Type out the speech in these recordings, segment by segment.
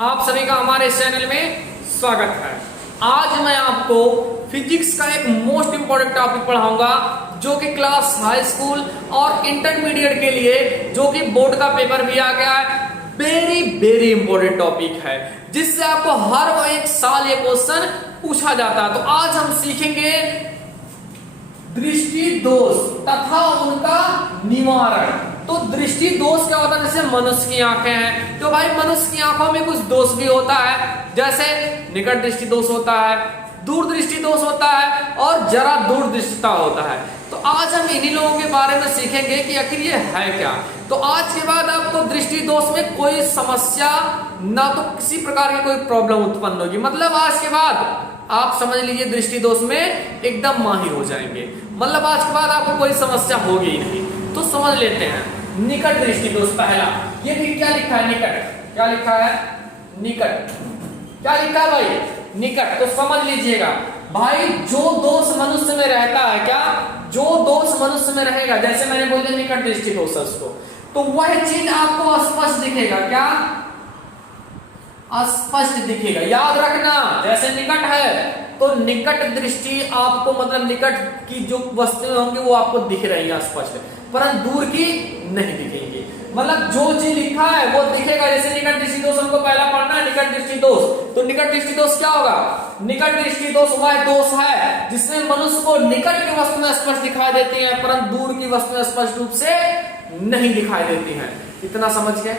आप सभी का हमारे इस चैनल में स्वागत है। आज मैं आपको फिजिक्स का एक मोस्ट इंपॉर्टेंट टॉपिक पढ़ाऊंगा जो कि क्लास हाई स्कूल और इंटरमीडिएट के लिए जो कि बोर्ड का पेपर भी आ गया है। वेरी वेरी इंपॉर्टेंट टॉपिक है जिससे आपको हर एक साल ये क्वेश्चन पूछा जाता है। तो आज हम सीखेंगे दृष्टि दोष तथा उनका निवारण। तो दृष्टि दोष क्या होता है? जैसे मनुष्य की आंखें हैं तो भाई मनुष्य की आंखों में कुछ दोष भी होता है, जैसे निकट दृष्टि दोष होता है, दूर दृष्टि दोष होता है और जरा दूर दृष्टिता होता है। तो आज हम इन्हीं लोगों के बारे में सीखेंगे कि आखिर ये है क्या। तो आज के बाद आपको दृष्टि दोष में कोई समस्या ना तो किसी प्रकार की कोई प्रॉब्लम उत्पन्न होगी, मतलब आज के बाद आप समझ लीजिए दृष्टि दोष में एकदम माहिर हो जाएंगे। मतलब आज के बाद आपको कोई समस्या होगी ही नहीं। तो समझ लेते हैं निकट दृष्टि दोष। पहला ये भी क्या लिखा है? निकट। क्या लिखा है? निकट। क्या लिखा है भाई? निकट। तो समझ लीजिएगा भाई जो दोष मनुष्य में रहता है, क्या जो दोष मनुष्य में रहेगा, जैसे मैंने बोल दिया निकट दृष्टि दोष उसको, तो वह चीज आपको स्पष्ट दिखेगा। क्या स्पष्ट दिखेगा? याद रखना, जैसे निकट है तो निकट दृष्टि आपको मतलब निकट की जो वस्तुएं होंगी वो आपको दिख रही हैं स्पष्ट, परंतु दूर की नहीं दिखेंगी। मतलब जो चीज लिखा है वो दिखेगा। जैसे निकट दृष्टि दोष हमको पहला पढ़ना है, निकट दृष्टि दोष। तो निकट दृष्टि दोष क्या होगा? निकट दृष्टि दोष वह दोष है जिसमें मनुष्य को निकट की वस्तुएं स्पष्ट दिखाई देती हैं परंतु दूर की वस्तुएं स्पष्ट रूप से नहीं दिखाई देती हैं। इतना समझ गए?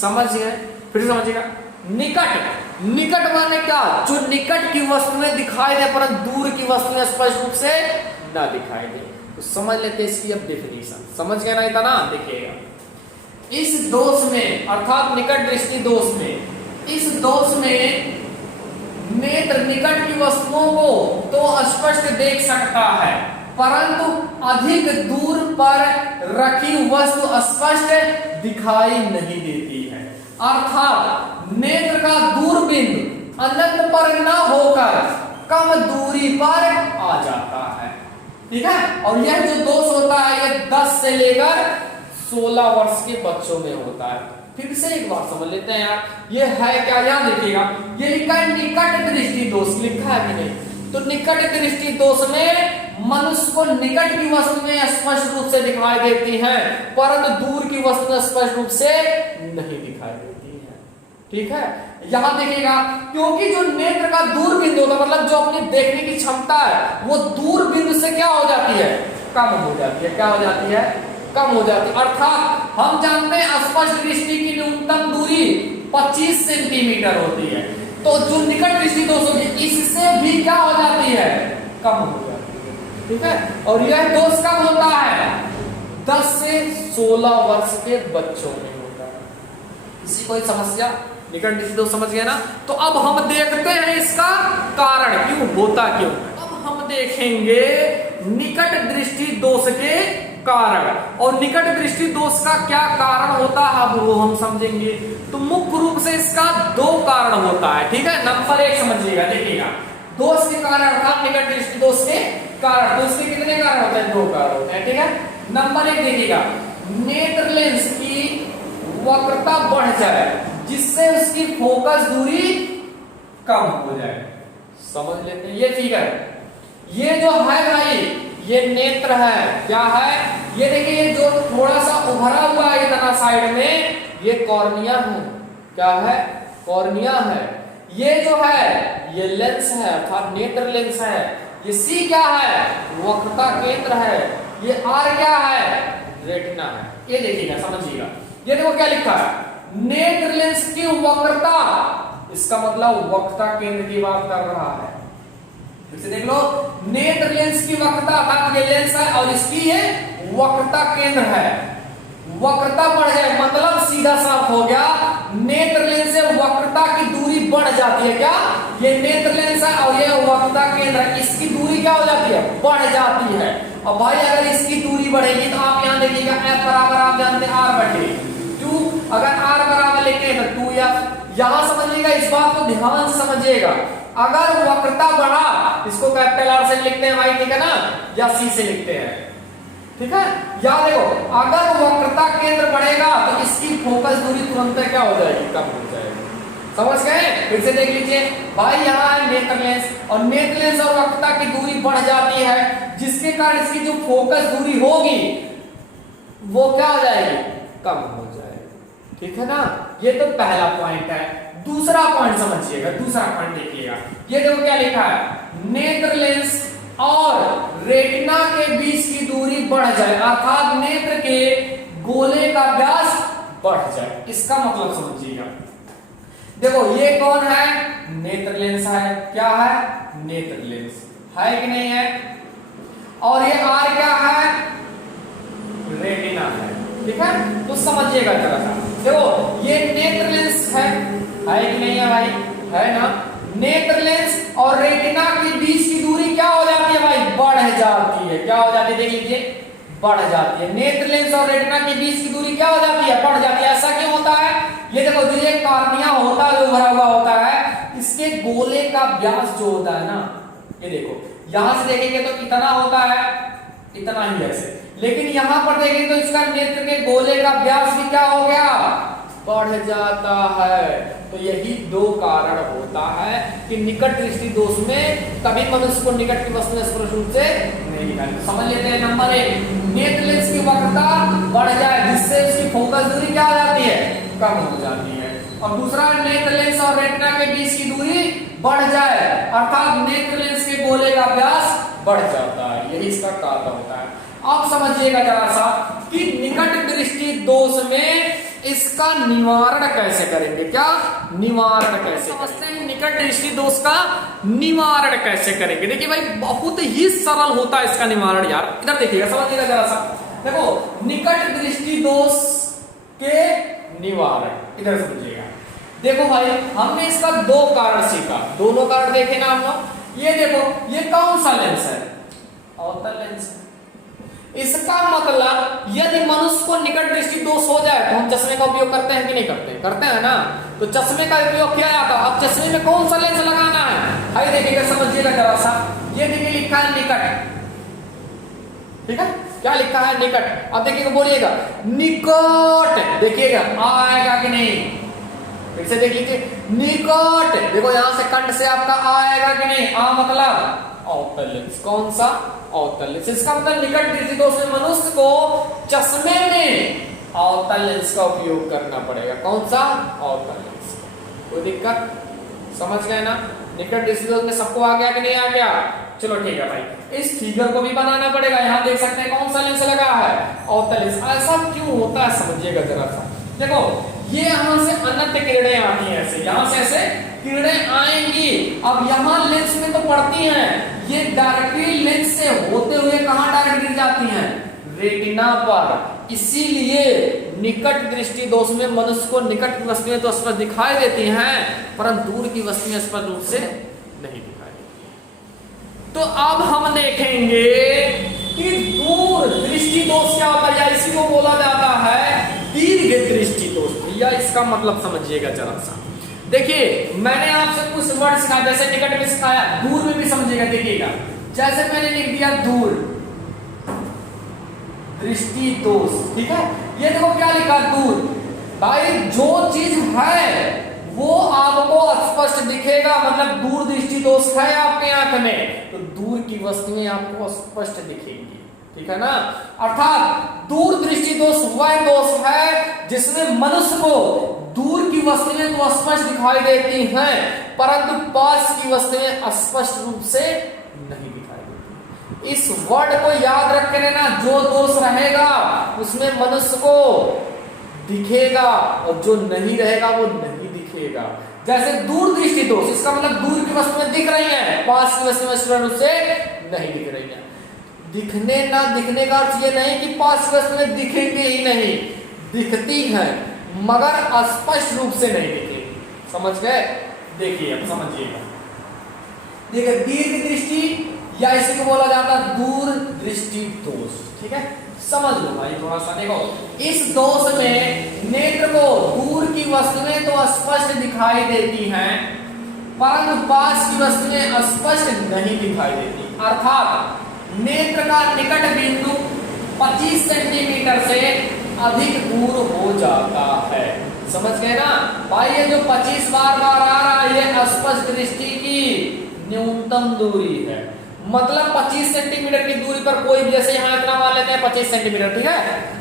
समझ गए? फिर समझिएगा निकट। निकट माने क्या? जो निकट की वस्तुएं दिखाई दे परंतु दूर की वस्तुएं स्पष्ट रूप से ना दिखाई दे। तो समझ लेते हैं इसकी अब डेफिनेशन। समझ गए ना? इतना देखिएगा इस दोष में अर्थात निकट दृष्टि दोष में, इस दोष में नेत्र निकट की वस्तुओं को तो स्पष्ट देख सकता है परंतु अधिक दूर पर रखी वस्तु स्पष्ट दिखाई नहीं देती है। अर्थात नेत्र का दूरबीन अनंत पर न होकर कम दूरी पर आ जाता है। ठीक है? और यह जो दोष होता है ये 10 से लेकर 16 वर्ष के बच्चों में होता है। फिर से एक बार समझ लेते हैं यार, ये है क्या? याद रखिएगा ये लिखा है निकट दृष्टि दोष। लिखा है कि नहीं? तो निकट दृष्टि दोष में मनुष्य को निकट की वस्तुएं स्पष्ट रूप से दिखाई देती हैं परंतु दूर की वस्तुएं स्पष्ट रूप से नहीं दिखाई देती हैं। ठीक है? यहां देखिएगा क्योंकि जो नेत्र का दूर बिंदु होता है मतलब जो अपनी देखने की क्षमता है वो दूर बिंदु से क्या हो जाती है? कम हो जाती है। क्या हो जाती है? कम हो जाती है। अर्थात हम जानते हैं स्पष्ट दृष्टि की न्यूनतम दूरी 25 सेंटीमीटर होती है। तो जो निकट दृष्टि दोष होगी इससे भी क्या हो जाती है? कम हो जाती है। ठीक है? और यह दोष कब होता है? 10 से 16 वर्ष के बच्चों में होता है। इसी कोई समस्या? निकट दृष्टि दोष समझ गए ना? तो अब हम देखते हैं इसका कारण क्यों होता क्यों। अब हम देखेंगे निकट दृष्टि दोष के कारण, और निकट दृष्टि दोष का क्या कारण होता है अब वो हम समझेंगे। तो मुख्य रूप से इसका 2 कारण होता है। ठीक है? नंबर 1 समझिएगा, देखिएगा दोष के कारण अर्थात निकट दृष्टि दोष के कारण। तो इसके कितने कारण होते हैं? 2 कारण होते हैं। ठीक है? नंबर 1 देखिएगा नेत्र लेंस की वक्रता बढ़ जाए जिससे उसकी फोकस दूरी कम हो जाए। समझ लेते हैं ये फिगर। ये जो है भाई ये नेत्र है। क्या है? ये देखिए ये जो थोड़ा सा उभरा हुआ है इतना साइड में ये कॉर्निया है। क्या है? कॉर्निया है। ये जो है ये लेंस है अर्थात नेत्र लेंस है। ये सी क्या है? वक्रता केंद्र है। ये आर क्या है? रेटिना है। ये देखिएगा समझिएगा। ये देखो क्या लिखा है? नेत्र लेंस की वक्रता, इसका मतलब वक्रता केंद्र की बात कर रहा है। फिर से देख लो नेत्र लेंस की वक्रता अर्थात ये लेंस है और इसकी ये वक्रता केंद्र है। वक्रता बढ़ जाए मतलब सीधा साफ हो गया नेत्र लेंस से वक्रता की दूरी बढ़ जाती है। क्या? ये नेत्र लेंस है और ये वक्रता केंद्र है, इसकी दूरी क्या हो जाती है? बढ़ जाती है। और भाई अगर इसकी दूरी बढ़ेगी तो आप यहां देखिएगा F बराबर आप जानते हैं R/2। अगर R बराबर लिखे तो 2F। यहां समझिएगा, इस बात को ध्यान से समझिएगा। अगर वक्रता बढ़ा इसको कैपिटल आर से लिखते हैं भाई, ठीक है ना, या सी से लिखते हैं। ठीक है? याद देखो अगर वक्रता केंद्र बढ़ेगा तो इसकी फोकस दूरी तुरंत क्या हो जाएगी? कम हो जाएगी। समझ गए? फिर से देख लीजिए भाई, यहाँ है नेत्र लेंस, और नेत्र लेंस और वक्रता की दूरी बढ़ जाती है, जिसके कारण इसकी जो फोकस दूरी होगी वो क्या हो जाएगी, कम हो जाएगी। ठीक है ना, ये तो पहला पॉइंट है। दूसरा पॉइंट समझिएगा, दूसरा पॉइंट देखिएगा, ये देखो क्या लिखा है, नेत्र लेंस और रेटिना के बीच की दूरी बढ़ जाए, अर्थात नेत्र के गोले का व्यास बढ़ जाए। इसका मतलब समझिएगा, देखो ये कौन है, नेत्र लेंस है, क्या है, नेत्र लेंस है कि नहीं है, और ये आर क्या है, रेटिना है। ठीक है, तो समझिएगा जरा सा, देखो ये नेत्र लेंस है कि नहीं है भाई, है ना। नेत्र लेंस और रेटिना के बीच की दूरी क्या हो जाती है भाई, बढ़ जाती है। क्या हो जाती है, देख लीजिए, बढ़ जाती है। नेत्र लेंस और रेटिना के बीच की दूरी क्या हो जाती है, बढ़ जाती है। ऐसा क्यों होता है, ये देखो जो ये कार्निया होता है, जो भरा हुआ होता है, इसके गोले का व्यास जो होता है ना, ये देखो यहां से देखेंगे तो इतना होता है, इतना ही ऐसे, लेकिन यहां पर देखेंगे तो इसका नेत्र के गोले का व्यास भी क्या हो गया, बढ़ जाता है। तो यही दो कारण होता है कि निकट दृष्टि दोष में कभी मनुष्य को निकट की वस्तु स्पष्ट रूप से नहीं दिखाई। समझ लेते हैं, नंबर 1, नेत्र लेंस की वक्रता बढ़ जाए, जिससे उसकी फोकस दूरी क्या हो जाती है, कम हो जाती है। और दूसरा, नेत्र लेंस और रेटिना के बीच की दूरी बढ़ जाए, अर्थात नेत्र लेंस के गोले का व्यास बढ़ जाता है। यही इसका कारण होता है। अब समझिएगा जरा सा कि निकट दृष्टि दोष में इसका निवारण कैसे करेंगे, क्या निवारण कैसे समझते हैं, निकट दृष्टि दोष का निवारण कैसे करेंगे। देखिए भाई, बहुत ही सरल होता है इसका निवारण यार। इधर देखिएगा, समझिएगा जरा सा, देखो निकट दृष्टि दोष के निवारण, इधर समझिएगा। देखो भाई, हमने इसका दो कारण सीखा, दोनों कारण देखे ना हम लोग। ये देखो, ये कौन सा लेंस है, अवतल लेंस है। इसका मतलब यदि मनुष्य को निकट दृष्टि दोष हो जाए तो हम चश्मे का उपयोग करते हैं कि नहीं करते, करते हैं ना। तो चश्मे का उपयोग किया जाता है। अब चश्मे में कौन सा लेंस लगाना है, भाई देखिएगा, समझिएगा जरा सा, ये देखिए लिखा है निकट, ठीक है, क्या लिखा है, निकट। अब देखिएगा, बोलिएगा निकट, देखिएगा आएगा कि नहीं, फिर से देख लीजिए, निकट, देखो यहां से कंठ से आपका आएगा कि नहीं, आ मतलब अवतल लेंस, कौन सा, अवतल लेंस। इसका मतलब निकट दृष्टि दोष में मनुष्य को चश्मे में अवतल लेंस का उपयोग करना पड़ेगा। कौन सा, अवतल लेंस। कोई दिक्कत, समझ गए ना। निकट दृष्टि दोष में सबको आ गया कि नहीं आ गया, चलो ठीक है भाई। इस फिगर को भी बनाना पड़ेगा। यहाँ देख सकते हैं कौन सा लेंस लगा है, अवतल लेंस। ऐसा क्यों होता है समझिएगा जरा सा, देखो ये यहां से अनंत किरणें आती हैं, ऐसे यहां से ऐसे किरणें आएंगी। अब यहां लेंस में तो पड़ती हैं, ये डायरेक्टली लेंस से होते हुए कहां डायरेक्ट गिर जाती हैं, रेटिना पर। इसीलिए निकट दृष्टि दोष में मनुष्य को निकट की वस्तुएं तो स्पष्ट दिखाई देती हैं, परंतु दूर की वस्तुएं स्पष्ट रूप से नहीं दिखाई देती। तो अब हम देखेंगे कि दूर दृष्टि दोष क्या होता है, इसी को बोला जाता है दीर्घ दृष्टि दोष। भैया इसका मतलब समझिएगा जरा सा, देखिए मैंने आपसे कुछ वर्ड सिखाया, जैसे निकट में सिखाया, दूर में भी समझिएगा। देखिएगा, जैसे मैंने लिख दिया दूर दृष्टि दोष, ठीक है, ये देखो क्या लिखा, दूर। भाई जो चीज है वो आपको स्पष्ट दिखेगा, मतलब दूर दृष्टि दोष है आपके आंख में, तो दूर की वस्तुएं आपको स्पष्ट दिखेंगी, ठीक है ना। अर्थात दूर दृष्टि दोष वह दोष है जिसमें मनुष्य को दूर की वस्तुएं तो स्पष्ट दिखाई देती हैं, परंतु पास की वस्तुएं स्पष्ट रूप से नहीं दिखाई देती। इस वर्ड को याद रख लेना, जो दोष रहेगा उसमें मनुष्य को दिखेगा और जो नहीं रहेगा वो नहीं दिखेगा। जैसे दूर दृष्टि दोष, इसका मतलब दूर की वस्तुएं दिख रही हैं, पास की वस्तुएं स्पष्ट रूप से नहीं दिख रही हैं। दिखने ना दिखने का अर्थ ये नहीं कि पास की वस्तुएं दिखेंगे ही नहीं, दिखती हैं मगर स्पष्ट रूप से नहीं दिखेगी। समझ गए, देखिए अब समझिएगा। देखिए दीर्घ दृष्टि या इसी को बोला जाता है दूर दृष्टि दोष, ठीक है, समझ लो भाई थोड़ा सा। देखो इस दोष में नेत्र को दूर की वस्तुएं तो स्पष्ट दिखाई देती हैं, परंतु पास की वस्तुएं स्पष्ट नहीं दिखाई देती। अर्थात नेत्र का निकट बिंदु 25 सेंटीमीटर से अधिक दूर हो जाता है। समझ गए ना भाई, ये जो 25 बार बार आ रहा है ये स्पष्ट दृष्टि की न्यूनतम दूरी है। मतलब 25 सेंटीमीटर की दूरी पर कोई भी, जैसे यहाँ इतना मान लेते हैं 25 सेंटीमीटर, ठीक है।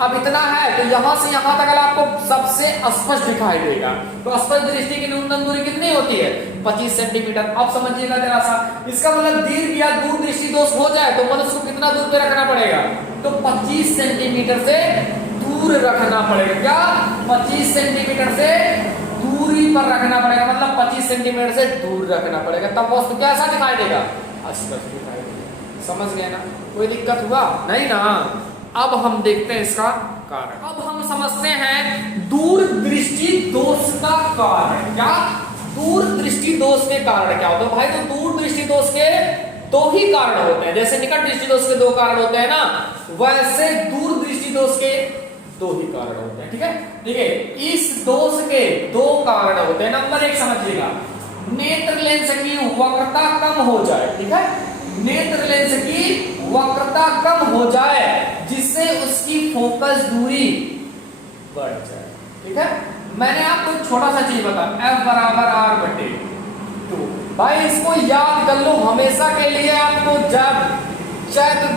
अब इतना है तो यहां से यहां तक अगर आपको सबसे स्पष्ट दिखाई देगा तो स्पष्ट दृष्टि की न्यूनतम दूरी कितनी होती है? 25 सेंटीमीटर। अब समझिएगा जरा सा, इसका मतलब दीर्घ या दूर दृष्टि दोष हो जाए तो मनुष्य को कितना दूर पे रखना पड़ेगा? तो 25 सेंटीमीटर से दूर रखना पड़ेगा। क्या? 25 सेंटीमीटर से दूरी पर रखना पड़ेगा, मतलब 25 सेंटीमीटर से दूर रखना पड़ेगा, तब वस्तु कैसा दिखाई देगा? स्पष्ट दिखाई देगा। समझ गए ना? कोई दिक्कत हुआ नहीं ना? अब हम देखते हैं इसका कारण। अब हम समझते हैं दूर दृष्टि दोष का कारण। क्या? दूर दृष्टि दोष के कारण क्या होता है भाई? तो दूर दृष्टि दोष के दो ही कारण होते हैं। जैसे निकट दृष्टि दोष के दो कारण होते हैं ना, वैसे दूर दृष्टि दोष के दो ही कारण होते हैं। ठीक है, देखिए इस दोष के दो कारण होते हैं। नंबर 1 समझिएगा, नेत्र लेंस की वक्रता कम हो जाए। ठीक है, नेत्र लेंस की वक्रता कम हो जाए जिससे उसकी फोकस दूरी बढ़ जाए। ठीक है, मैंने आपको एक छोटा सा चीज बता, F बराबर R/2। भाई इसको याद कर लो हमेशा के लिए। आपको जब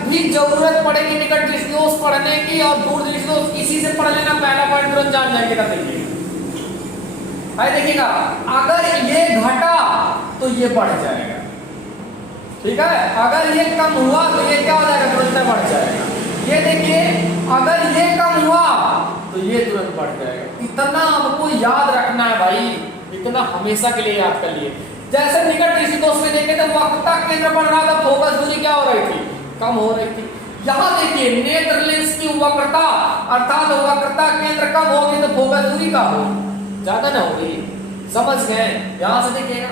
भी जरूरत पड़ेगी निकट दृष्टि दोष पढ़ने की और दूर दृष्टि दोष, इसी से पढ़ लेना, पहला पॉइंट तुरंत जान जाएंगे। देखिए भाई, देखिएगा अगर ये घटा तो ये बढ़ जाएगा। ठीक है, अगर ये कम हुआ तो ये क्या हो जाएगा? तुरंत बढ़ जाएगा। ये देखिए अगर ये कम हुआ तो ये तुरंत बढ़ जाएगा। इतना हमको याद रखना है भाई, इतना हमेशा के लिए याद कर लिए। जैसे निकट दृष्टि दोष में देखे तो वक्रता केंद्र बढ़ रहा था, फोकस दूरी क्या हो रही थी? कम हो रही थी। यहां देखिए नेत्र लेंस की वक्रता अर्थात वक्रता केंद्र कम होगी तो फोकस दूरी का होगी, ज्यादा ना होगी। समझ गए? यहां से देखिएगा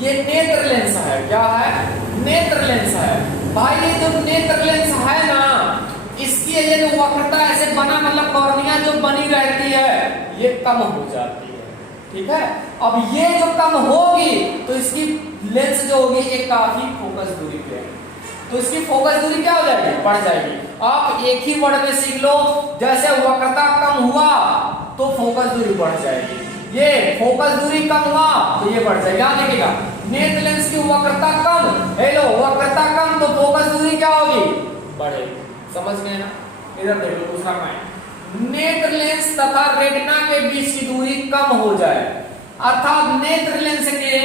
ये नेत्र लेंस है। क्या है? नेत्र लेंस है। भाई ये जो नेत्र लेंस है ना, इसकी ये जो वक्रता ऐसे बना, मतलब कॉर्निया जो बनी रहती है ये कम हो जाती है। ठीक है, अब ये जो कम होगी तो इसकी लेंस जो होगी ये काफी फोकस दूरी पे है, तो इसकी फोकस दूरी क्या हो जाएगी? बढ़ जाएगी। आप एक ही वर्ड में सीख लो, जैसे वक्रता कम हुआ तो फोकस दूरी बढ़ जाएगी, ये फोकस दूरी कम हुआ तो ये बढ़ जाएगी। यहां देखिएगा नेत्र लेंस की वक्रता कम, हेलो वक्रता कम तो फोकस दूरी क्या होगी? बढ़ेगी। समझ गए ना? इधर देखो दूसरा पॉइंट, नेत्र लेंस तथा रेटिना के बीच की दूरी कम हो जाए, अर्थात नेत्र लेंस के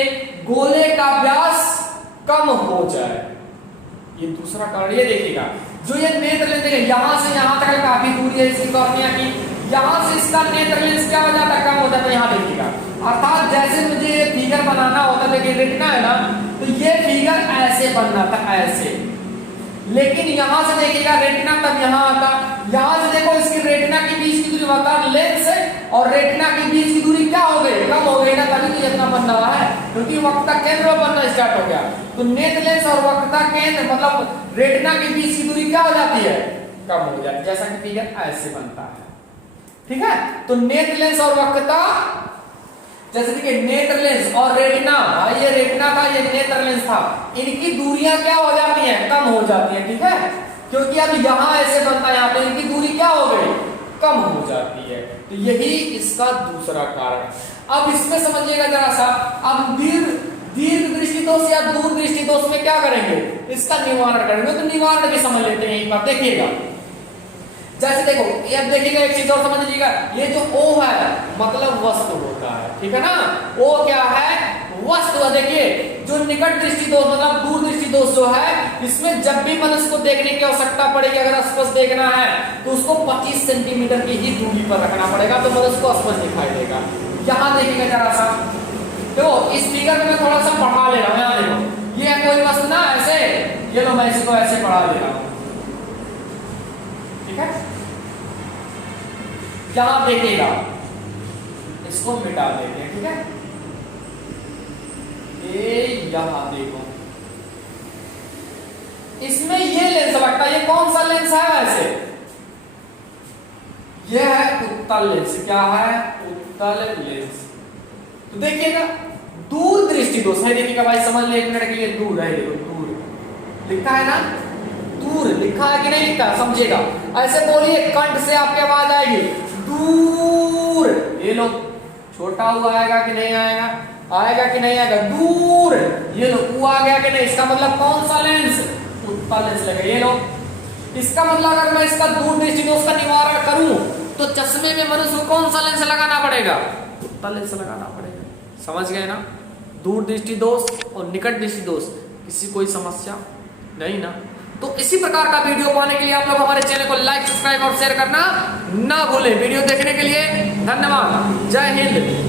गोले का व्यास कम हो जाए। ये दूसरा कारण। ये देखिएगा जो ये नेत्र लेंस है यहां से यहां तक काफी दूरी है इसकी कॉर्निया की, यहां से इसका नेत्र लेंस क्या हो जाता है? कम हो जाता है। यहां देखिएगा, अर्थात जैसे मुझे ये फिगर बनाना होता है, देखिए रेटिना है ना, तो ये फिगर ऐसे बनना था, ऐसे। लेकिन यहां से देखिएगा रेटिना तब यहां आता, यहां से देखो इसकी रेटिना के बीच की दूरी बता, लेंस और रेटिना के बीच की दूरी क्या हो गई? कम हो गई ना, तभी तो इतना बन रहा है, क्योंकि वक्रता केंद्र बनना स्टार्ट हो गया। तो नेत्र लेंस और वक्रता केंद्र मतलब रेटिना के बीच की दूरी क्या हो जाती है? कम हो जाती है, जैसा कि फिगर ऐसे बनता है। ठीक है, तो नेत्र लेंस और वक्रता, जैसे देखिए नेत्र लेंस और रेटिना, भाई ये रेटिना था ये नेत्र लेंस था, इनकी दूरियां क्या हो जाती हैं? कम हो जाती है। ठीक है, क्योंकि अब यहां ऐसे बनता है, यहां पे इनकी दूरी क्या हो गई? कम हो जाती है। तो यही इसका दूसरा कारण। अब इसमें समझिएगा जरा सा, अब दीर्घ दृष्टि दोष या दूर दृष्टि दोष में क्या करेंगे? इसका निवारण करेंगे। तो निवारण भी समझ लेते हैं एक बार, देखिएगा जैसे देखो ये देखिएगा, एक चीज और समझ लीजिएगा, ये जो O है मतलब वस्तु होता है। ठीक है ना, O क्या है? वस्तु है। देखिए जो निकट दृष्टि दोष मतलब दूर दृष्टि दोष जो है, इसमें जब भी मनुष्य को देखने की आवश्यकता पड़ेगी, अगर स्पष्ट देखना है तो उसको 25 सेंटीमीटर की ही दूरी पर रखना पड़ेगा, तो मनुष्य को स्पष्ट दिखाई देगा। यहां देखिएगा जरा सा, देखो इस फिगर में मैं थोड़ा सा पढ़ा ले रहा हूं। यहां देखो ये कोई वस्तु ना ऐसे, ये लो मैं इसको ऐसे पढ़ा ले रहा हूं। ठीक है, यहां देखिएगा, इसको मिटा देते हैं। ठीक है, ये यहां देखो, इसमें ये लेंस लगता है, ये कौन सा लेंस है? वैसे ये है उत्तल लेंस। क्या है? उत्तल लेंस। तो देखिएगा दूर दृष्टि दोष है, देखिएगा भाई समझ ले, एक मिनट के लिए दूर है, देखो दूर लिखा है ना, दूर लिखा है कि नहीं लिखा? समझिएगा, ऐसे बोलिए कंठ से आपकी आवाज आएगी, दूर। दूर, ये लो छोटा ऊ आएगा कि नहीं आएगा, आएगा कि नहीं आएगा, दूर, ये लो ऊ आ गया कि नहीं, इसका मतलब कौन सा लेंस, उत्तल लेंस लगेगा, ये लो। इसका मतलब अगर मैं इसका दूर दृष्टि दोष का निवारण करूं तो चश्मे में मनुष्य को कौन सा लेंस लगाना पड़ेगा, उत्तल लेंस लगाना पड़ेगा। समझ गए ना, दूर दृष्टि दोष और निकट दृष्टि दोष, किसी कोई समस्या नहीं ना। तो इसी प्रकार का वीडियो पाने के लिए आप लोग हमारे चैनल को लाइक, सब्सक्राइब और शेयर करना ना भूलें। वीडियो देखने के लिए धन्यवाद। जय हिंद।